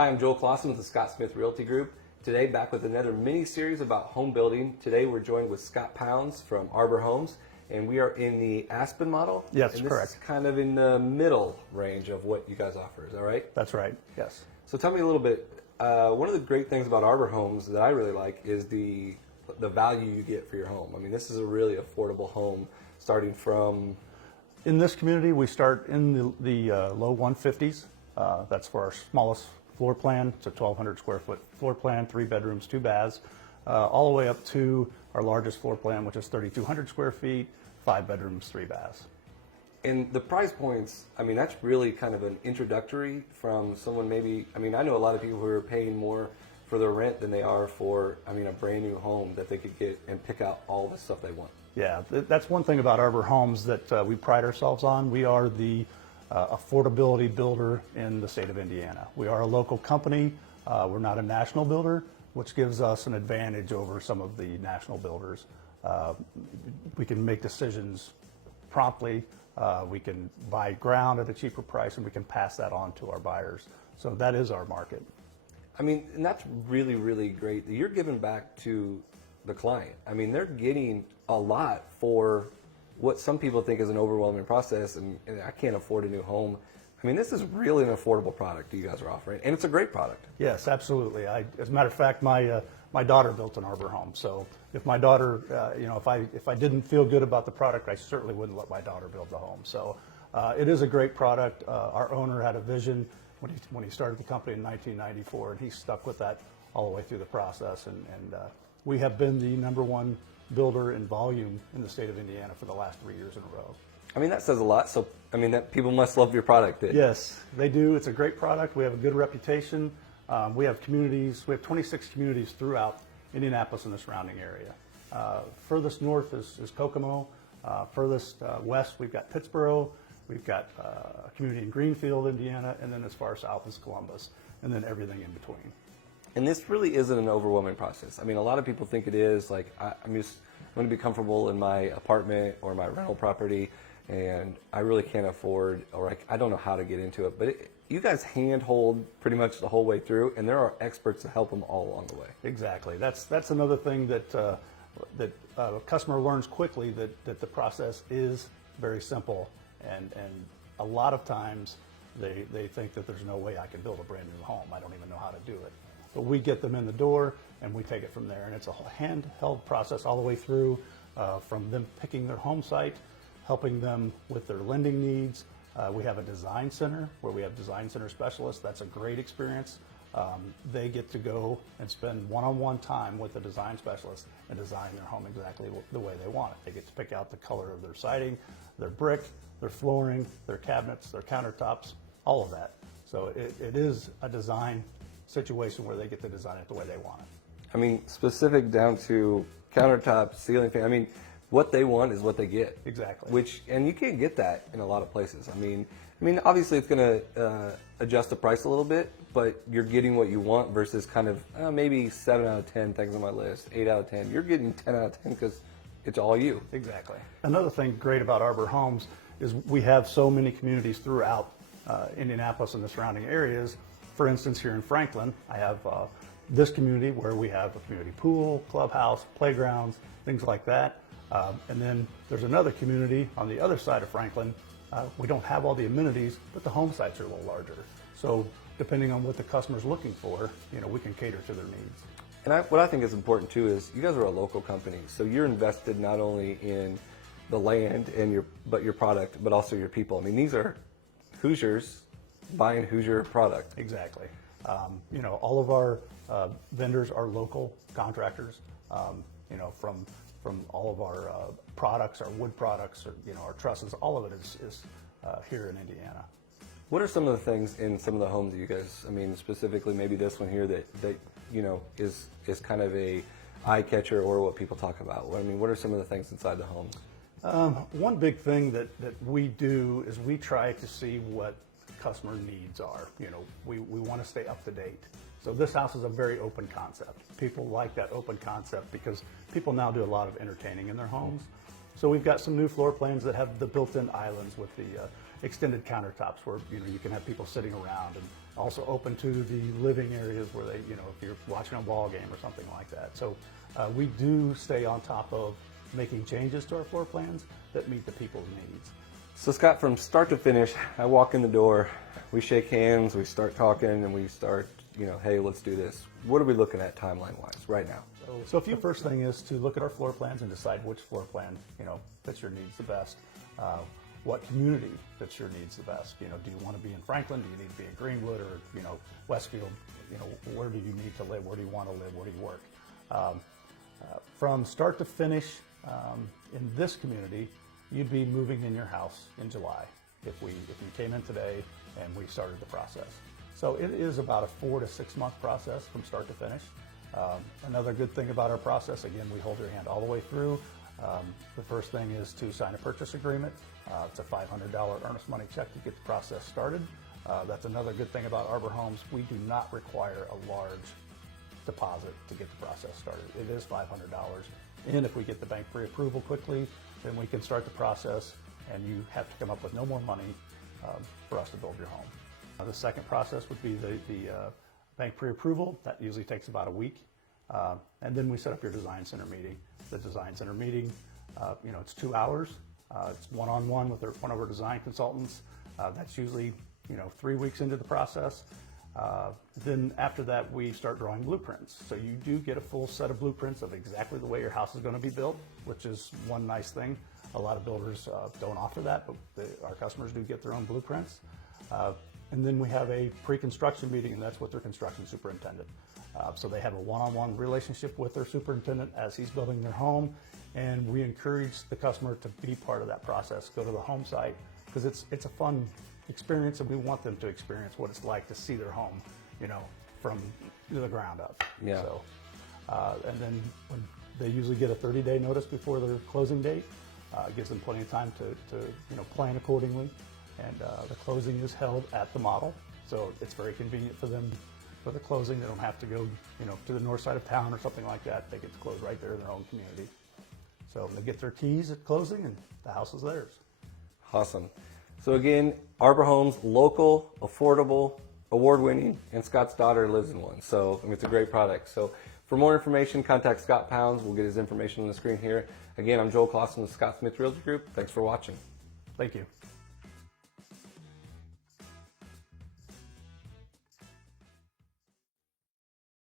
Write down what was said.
Hi, I'm Joel Clausen with the Scott Smith Realty Group. Today, back with another mini-series about home building. Today, we're joined with Scott Pounds from Arbor Homes, and we are in the Aspen model. Yes, and this correct. is kind of in the middle range of what you guys offer. Is that right? That's right, yes. So tell me a little bit. One of the great things about Arbor Homes that I really like is the value you get for your home. I mean, this is a really affordable home, starting from... In this community, we start in the low 150s. That's for our smallest floor plan. It's a 1,200 square foot floor plan, 3 bedrooms, 2 baths, all the way up to our largest floor plan, which is 3,200 square feet, 5 bedrooms, 3 baths. And the price points, I mean, that's really kind of an introductory from someone maybe, I mean, I know a lot of people who are paying more for their rent than they are for, I mean, a brand new home that they could get and pick out all the stuff they want. Yeah, that's one thing about Arbor Homes that we pride ourselves on. We are the affordability builder in the state of Indiana. We are a local company. We're not a national builder, which gives us an advantage over some of the national builders. We can make decisions promptly. We can buy ground at a cheaper price, and we can pass that on to our buyers. So that is our market. I mean, and that's really, really great that you're giving back to the client. I mean, they're getting a lot for what some people think is an overwhelming process, and I can't afford a new home. I mean, this is really an affordable product you guys are offering, and it's a great product. Yes, absolutely. As a matter of fact, my daughter built an Arbor home. So if my daughter, if I didn't feel good about the product, I certainly wouldn't let my daughter build the home. So it is a great product. Our owner had a vision when he started the company in 1994, and he stuck with that all the way through the process. And we have been the #1 builder in volume in the state of Indiana for the last 3 years in a row. I mean, that says a lot. So, I mean, that people must love your product then. Yes, they do. It's a great product. We have a good reputation. We have communities. We have 26 communities throughout Indianapolis and the surrounding area. Furthest north is Kokomo. Furthest west, we've got Pittsboro. We've got a community in Greenfield, Indiana. And then as far south is Columbus. And then everything in between. And this really isn't an overwhelming process. I mean, a lot of people think it is. Like, I'm going to be comfortable in my apartment or my rental property, and I really can't afford, or I don't know how to get into it. But you guys handhold pretty much the whole way through, and there are experts to help them all along the way. Exactly. That's another thing that a customer learns quickly, that the process is very simple, and a lot of times they think that there's no way I can build a brand new home. I don't even know how to do it. But we get them in the door, and we take it from there. And it's a handheld process all the way through, from them picking their home site, helping them with their lending needs. We have a design center where we have design center specialists. That's a great experience. They get to go and spend one-on-one time with the design specialist and design their home exactly the way they want it. They get to pick out the color of their siding, their brick, their flooring, their cabinets, their countertops, all of that. So it is a design situation where they get to design it the way they want it. I mean, specific down to countertops, ceiling fan. I mean, what they want is what they get. Exactly. And you can't get that in a lot of places. I mean, obviously it's going to adjust the price a little bit, but you're getting what you want versus kind of maybe 7 out of 10 things on my list, 8 out of 10. You're getting 10 out of 10 because it's all you. Exactly. Another thing great about Arbor Homes is we have so many communities throughout Indianapolis and the surrounding areas. For instance, here in Franklin, I have this community where we have a community pool, clubhouse, playgrounds, things like that. And then there's another community on the other side of Franklin. We don't have all the amenities, but the home sites are a little larger. So depending on what the customer's looking for, we can cater to their needs. And what I think is important too is you guys are a local company, so you're invested not only in the land and your product, but also your people. I mean, these are Hoosiers buying Hoosier product. Exactly. All of our vendors are local contractors. From all of our products, our wood products, or our trusses, all of it is here in Indiana. What are some of the things in some of the homes that you guys, I mean, specifically maybe this one here that is kind of a eye catcher or what people talk about? I mean, what are some of the things inside the home? One big thing that we do is we try to see what customer needs are. We want to stay up to date. So this house is a very open concept. People like that open concept because people now do a lot of entertaining in their homes. So we've got some new floor plans that have the built-in islands with the extended countertops where you can have people sitting around and also open to the living areas where they, you know, if you're watching a ball game or something like that. So we do stay on top of making changes to our floor plans that meet the people's needs. So Scott, from start to finish, I walk in the door, we shake hands, we start talking, and we start, you know, hey, let's do this. What are we looking at timeline-wise right now? So if the first thing is to look at our floor plans and decide which floor plan, you know, fits your needs the best. What community fits your needs the best? You know, do you want to be in Franklin? Do you need to be in Greenwood or, you know, Westfield? You know, where do you need to live? Where do you want to live? Where do you work? From start to finish in this community, you'd be moving in your house in July if you came in today and we started the process. So it is about a 4 to 6 month process from start to finish. Another good thing about our process, again, we hold your hand all the way through. The first thing is to sign a purchase agreement. It's a $500 earnest money check to get the process started. That's another good thing about Arbor Homes. We do not require a large deposit to get the process started. It is $500. And if we get the bank pre-approval quickly, then we can start the process and you have to come up with no more money for us to build your home. The second process would be the bank pre-approval. That usually takes about a week. And then we set up your design center meeting. The design center meeting, you know, it's 2 hours. It's one-on-one with one of our design consultants. That's usually, you know, 3 weeks into the process. Then after that, we start drawing blueprints. So you do get a full set of blueprints of exactly the way your house is going to be built, which is one nice thing. A lot of builders don't offer that, but our customers do get their own blueprints. And then we have a pre-construction meeting, and that's with their construction superintendent. So they have a one-on-one relationship with their superintendent as he's building their home, and we encourage the customer to be part of that process, go to the home site, because it's a fun experience, and we want them to experience what it's like to see their home, you know, from the ground up. Yeah. So, and then when they usually get a 30-day notice before their closing date. It gives them plenty of time to you know, plan accordingly. And the closing is held at the model, so it's very convenient for them for the closing. They don't have to go, you know, to the north side of town or something like that. They get to close right there in their own community. So they get their keys at closing, and the house is theirs. Awesome. So again, Arbor Homes, local, affordable, award-winning, and Scott's daughter lives in one. So I mean, it's a great product. So for more information, contact Scott Pounds. We'll get his information on the screen here. Again, I'm Joel Clausen with Scott Smith Realty Group. Thanks for watching. Thank you.